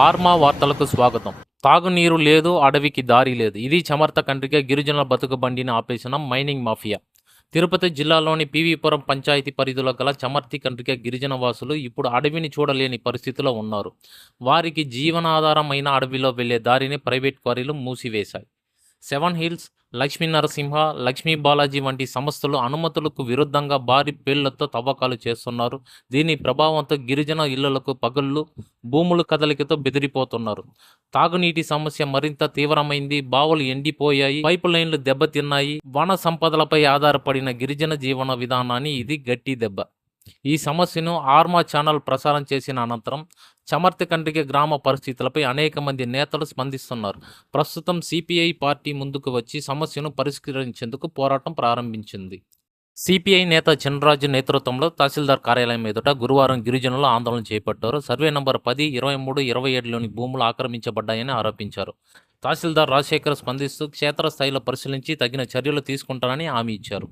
ఆర్మా వార్తలకు స్వాగతం. తాగునీరు లేదు, అడవికి దారి లేదు. ఇది చమర్త కండ్రిగ గిరిజనుల బతుకు బండిని ఆపేసిన మైనింగ్ మాఫియా. తిరుపతి జిల్లాలోని పీవీపురం పంచాయతీ పరిధిలో గల చమర్తి కండ్రిగ గిరిజన వాసులు ఇప్పుడు అడవిని చూడలేని పరిస్థితిలో ఉన్నారు. వారికి జీవనాధారమైన అడవిలో వెళ్లే దారిని ప్రైవేట్ క్వారీలు మూసివేశాయి. సెవెన్ హిల్స్, లక్ష్మీ నరసింహ, లక్ష్మీ బాలాజీ వంటి సంస్థలు అనుమతులకు విరుద్ధంగా భారీ పేళ్లతో తవ్వకాలు చేస్తున్నారు. దీని ప్రభావంతో గిరిజన ఇళ్లకు పగుళ్లు, భూములు కదలికతో బెదిరిపోతున్నారు. తాగునీటి సమస్య మరింత తీవ్రమైంది. బావులు ఎండిపోయాయి, పైపు లైన్లు దెబ్బతిన్నాయి. వన సంపదలపై ఆధారపడిన గిరిజన జీవన విధానాన్ని ఇది గట్టి దెబ్బ. ఈ సమస్యను ఆర్మా ఛానల్ ప్రసారం చేసిన అనంతరం చమర్తి కండ్రిగ గ్రామ పరిస్థితులపై అనేక మంది నేతలు స్పందిస్తున్నారు. ప్రస్తుతం సిపిఐ పార్టీ ముందుకు వచ్చి సమస్యను పరిష్కరించేందుకు పోరాటం ప్రారంభించింది. సిపిఐ నేత చినరాజు నేతృత్వంలో తహసీల్దార్ కార్యాలయం ఎదుట గురువారం గిరిజనులు ఆందోళన చేపట్టారు. సర్వే నంబర్ 10, 23, 27లోని భూములు ఆక్రమించబడ్డాయని ఆరోపించారు. తహసీల్దార్ రాజశేఖర్ స్పందిస్తూ క్షేత్రస్థాయిలో పరిశీలించి తగిన చర్యలు తీసుకుంటారని హామీ ఇచ్చారు.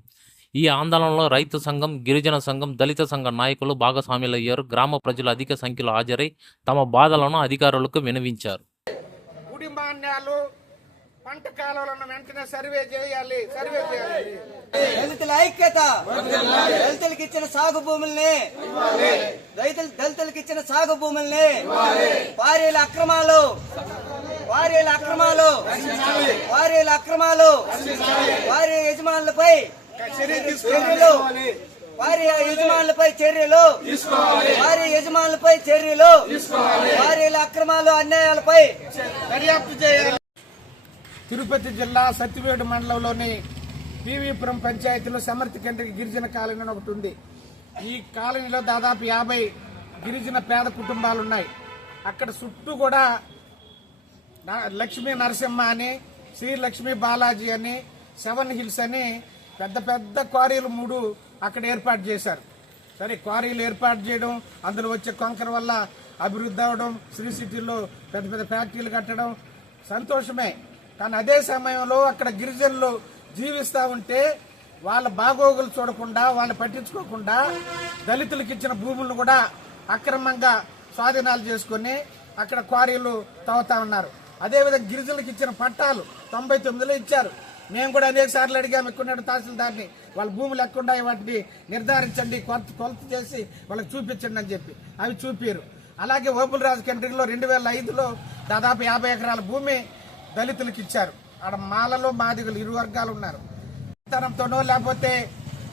ఈ ఆందోళనలో రైతు సంఘం, గిరిజన సంఘం, దళిత సంఘ నాయకులు భాగస్వాములయ్యారు. గ్రామ ప్రజలు అధిక సంఖ్యలో హాజరై తమ బాధలను అధికారులకు విన్నవించారు. పంట కాలువలను వెంటనే సర్వే చేయాలి. దళితుల ఐక్యత, దళితులకు ఇచ్చిన సాగు భూముల్ని, దళితులకు ఇచ్చిన సాగు భూముల్ని వారి అక్రమాలు వారి యజమానులపై చర్యలు, వారి అక్రమాలు, అన్యాయాలపై దర్యాప్తు చేయాలి. తిరుపతి జిల్లా సత్తివేడు మండలంలోని పీవీపురం పంచాయతీలో సమర్థి కండ్రిగ గిరిజన కాలనీ అని ఒకటి ఉంది. ఈ కాలనీలో దాదాపు 50 గిరిజన పేద కుటుంబాలు ఉన్నాయి. అక్కడ చుట్టూ కూడా లక్ష్మీ నరసింహ అని, శ్రీ లక్ష్మీ బాలాజీ అని, 7 హిల్స్ అని పెద్ద పెద్ద క్వారీలు 3 అక్కడ ఏర్పాటు చేశారు. సరే, క్వారీలు ఏర్పాటు చేయడం, అందులో వచ్చే కొంకర వల్ల అభివృద్ధి అవడం, శ్రీ సిటీలో పెద్ద పెద్ద ఫ్యాక్టరీలు కట్టడం సంతోషమే. కానీ అదే సమయంలో అక్కడ గిరిజనులు జీవిస్తూ ఉంటే వాళ్ళ బాగోగులు చూడకుండా, వాళ్ళని పట్టించుకోకుండా దళితులకు ఇచ్చిన భూములను కూడా అక్రమంగా స్వాధీనాలు చేసుకుని అక్కడ క్వారీలు తవ్వుతా ఉన్నారు. అదేవిధంగా గిరిజనులకు ఇచ్చిన పట్టాలు 99లో ఇచ్చారు. మేము కూడా అనేక సార్లు అడిగాము ఇక్కడ తహసీల్దార్ని, వాళ్ళ భూములు ఎక్కడా వాటిని నిర్ధారించండి, కొలత చేసి వాళ్ళకి చూపించండి అని చెప్పి. అవి చూపారు. అలాగే ఓబులరాజు కండ్రిగలో 2005లో దాదాపు 50 ఎకరాల భూమి దళితులకు ఇచ్చారు. ఆడ మాలలో మాదిగలు ఇరు వర్గాలు ఉన్నారు. తనంతోనో లేకపోతే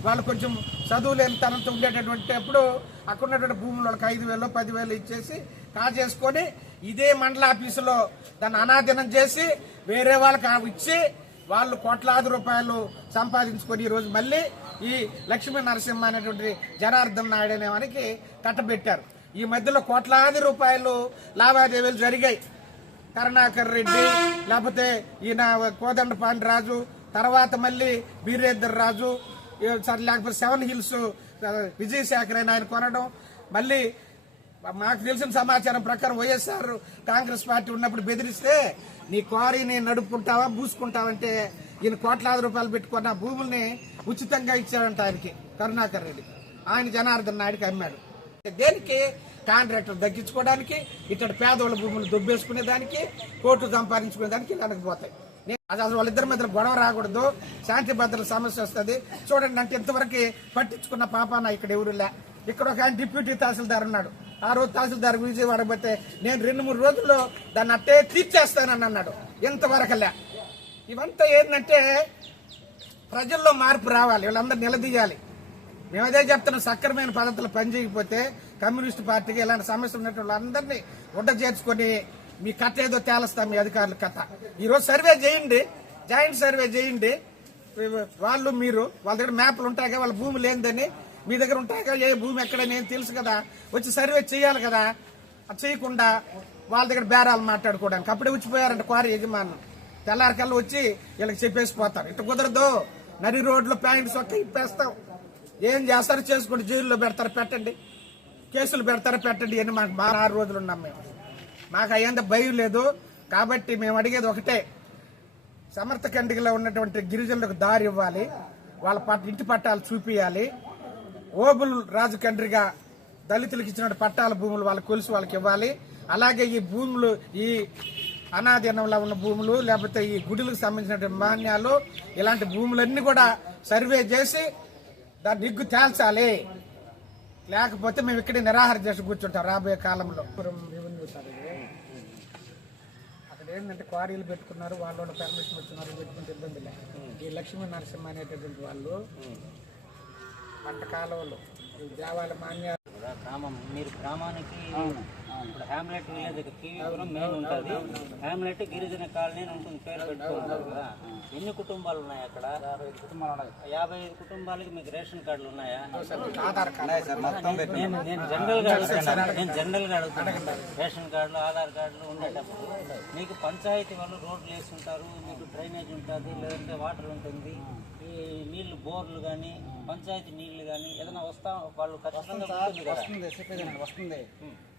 వాళ్ళు కొంచెం చదువు లేని తనంతో ఉండేటటువంటి అప్పుడు అక్కడ ఉన్నటువంటి భూములు వాళ్ళకి 5,000, 10,000 ఇచ్చేసి కాజేసుకొని ఇదే మండల ఆఫీసులో దాన్ని అనాధీనం చేసి వేరే వాళ్ళకి ఇచ్చి వాళ్ళు కోట్లాది రూపాయలు సంపాదించుకొని ఈరోజు మళ్ళీ ఈ లక్ష్మీ నరసింహ అనేటువంటి జనార్దన్ నాయుడు అనే వానికి కట్టబెట్టారు. ఈ మధ్యలో కోట్లాది రూపాయలు లావాదేవీలు జరిగాయి. కరుణాకర్ రెడ్డి, లేకపోతే ఈయన కోదండపాండి రాజు, తర్వాత మళ్ళీ వీరేందర్ రాజు, లేకపోతే 7 హిల్స్ విజయశేఖర్ ఆయన కొనడం. మళ్ళీ మాకు తెలిసిన సమాచారం ప్రకారం వైఎస్ఆర్ కాంగ్రెస్ పార్టీ ఉన్నప్పుడు బెదిరిస్తే నీ క్వారీని నడుపుకుంటావా, పూసుకుంటావంటే ఈయన కోట్లాది రూపాయలు పెట్టుకున్న భూముల్ని ఉచితంగా ఇచ్చాడంట ఆయనకి, కరుణాకర్ రెడ్డి. ఆయన జనార్దన్ నాయుడికి అమ్మాడు. దేనికి? కాంట్రాక్టర్ దక్కించుకోవడానికి, ఇతడు పేదోళ్ళ భూములు దుబ్బేసుకునే దానికి, కోర్టు సంపాదించుకునే దానికి వెనకపోతాయి. అసలు వాళ్ళిద్దరి మధ్య గొడవ రాకూడదు, శాంతి భద్రతల సమస్య వస్తుంది. చూడండి, అంటే ఇంతవరకు పట్టించుకున్న పాపాన ఇక్కడ ఎవరులే. ఇక్కడ ఒక ఆయన డిప్యూటీ తహసీల్దార్ ఉన్నాడు. ఆ రోజు తహసీల్దార్ విజయవాడ పోతే నేను 2-3 రోజుల్లో దాన్ని అట్టే తీర్చేస్తానని అన్నాడు. ఇంతవరకలే. ఇవంతా ఏంటంటే ప్రజల్లో మార్పు రావాలి, వీళ్ళందరూ నిలదీయాలి. మేము అదే చెప్తున్నాం, సక్రమైన పద్ధతులు పనిచేయకపోతే కమ్యూనిస్ట్ పార్టీకి ఇలాంటి సమస్యలు ఉన్నటువంటి వాళ్ళందరినీ ఉడ్డ చేర్చుకొని మీ కథ ఏదో తేలుస్తాం, మీ అధికారుల కథ. ఈరోజు సర్వే చేయండి, జాయింట్ సర్వే చేయండి. వాళ్ళు మీరు వాళ్ళ దగ్గర మ్యాప్లు ఉంటాయి కదా, వాళ్ళ భూమి లేదని మీ దగ్గర ఉంటాయి కదా, ఏ భూమి ఎక్కడని ఏం తెలుసు కదా, వచ్చి సర్వే చేయాలి కదా. అది చేయకుండా వాళ్ళ దగ్గర బేరాలు మాట్లాడుకోవడానికి అప్పుడే వచ్చిపోయారంట క్వారీ యజమానులు. తెల్లారికల్లా వచ్చి వీళ్ళకి చెప్పేసిపోతారు. ఇటు కుదరదు, నరి రోడ్లో ప్యాంట్ సొక్క ఇప్పేస్తాం. ఏం చేస్తారు చేసుకోండి, జైల్లో పెడతారు పెట్టండి, కేసులు పెడతారు పెట్టండి. అని మాకు బాగా 6 రోజులు ఉన్నాం మేము. మాకు అయ్యేంత భయం లేదు. కాబట్టి మేము అడిగేది ఒకటే, సమర్థ కండ్రిగలో ఉన్నటువంటి గిరిజనులకు దారి ఇవ్వాలి, వాళ్ళ ఇంటి పట్టాలు చూపియాలి. ఓబుల్ రాజు కండ్రిగ దళితులకు ఇచ్చిన పట్టాల భూములు వాళ్ళకి కొలిసి వాళ్ళకి ఇవ్వాలి. అలాగే ఈ భూములు, ఈ అనాధీనంలో ఉన్న భూములు, లేకపోతే ఈ గుడులకు సంబంధించిన మాన్యాలు, ఇలాంటి భూములన్నీ కూడా సర్వే చేసి దాన్ని నిగ్గు తేల్చాలి. లేకపోతే మేము ఇక్కడే నిరాహార చేసి కూర్చుంటాం రాబోయే కాలంలో. అక్కడ ఏంటంటే క్వారీలు పెట్టుకున్నారు, వాళ్ళు పర్మిషన్ వచ్చినారు, పెట్టుకుంటే ఇబ్బంది లేదు. ఈ లక్ష్మీ నరసింహ అనేటటువంటి వాళ్ళు పంట కాలువలు, ఈ దేవాల మాన్యాలు, గ్రామం మీరు గ్రామానికి ఇప్పుడు హ్యామ్లెట్ విలేజ్ పీవీపురం మెయిన్ ఉంటుంది. హ్యామ్లెట్ గిరిజన కాలనీ అని ఉంటుంది, పేరు పెట్టుకుంటారు కదా. ఎన్ని కుటుంబాలు ఉన్నాయి అక్కడ? 55 కుటుంబాలకి మీకు రేషన్ కార్డులు ఉన్నాయా? ఆధార్ కార్డు నేను జనరల్ గా అడుగుతాను. రేషన్ కార్డులు, ఆధార్ కార్డులు ఉండేటప్పుడు మీకు పంచాయతీ వాళ్ళు రోడ్లు వేస్తుంటారు, మీకు డ్రైనేజ్ ఉంటుంది, లేదంటే వాటర్ ఉంటుంది, ఈ నీళ్లు బోర్లు కానీ పంచాయతీ నీళ్లు కానీ ఏదైనా వస్తా వాళ్ళు ఖచ్చితంగా వస్తుంది.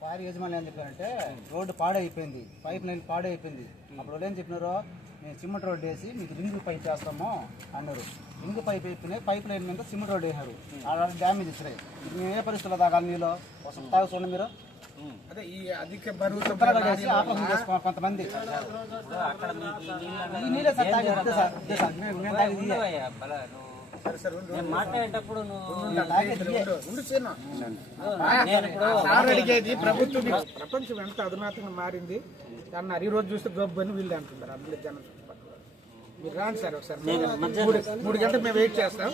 వారి యజమానులు ఏం చెప్పారంటే రోడ్డు పాడైపోయింది, పైప్ లైన్ పాడైపోయింది. అప్పుడు వాళ్ళు ఏం చెప్పినారు, మేము సిమెంట్ రోడ్డు వేసి మీకు రింగ్ పైప్ చేస్తాము అన్నారు. రింగ్ పైప్ అయిపోయినాయి, పైప్ లైన్ మీద సిమెంట్ రోడ్డు వేసారు. ఆడ డ్యామేజ్ ఇచ్చినాయి. మేము ఏ పరిస్థితుల్లో తాగాలి? నీళ్ళు ఒకసారి తాగు చూడండి మీరు. అదే ఈ అధిక బరువు ఆపరేషన్ చేసుకోవాలి కొంతమంది. అక్కడ మీకు ఈ నీళ్ళే సార్ తాగేది. అంతే సార్, అంతే సార్. మేము తాగేది ఇదే. నేను మాట్లాడేటప్పుడు నువ్వు అడిగేది ప్రభుత్వం. ప్రపంచం ఎంత అధునాతంగా మారింది అన్నారు. ఈ రోజు చూస్తే గొప్ప అని వీళ్ళు అంటున్నారు. అందులో జనం మీరు రాండి సార్ ఒకసారి. 3 గంటలు మేము వెయిట్ చేస్తాం.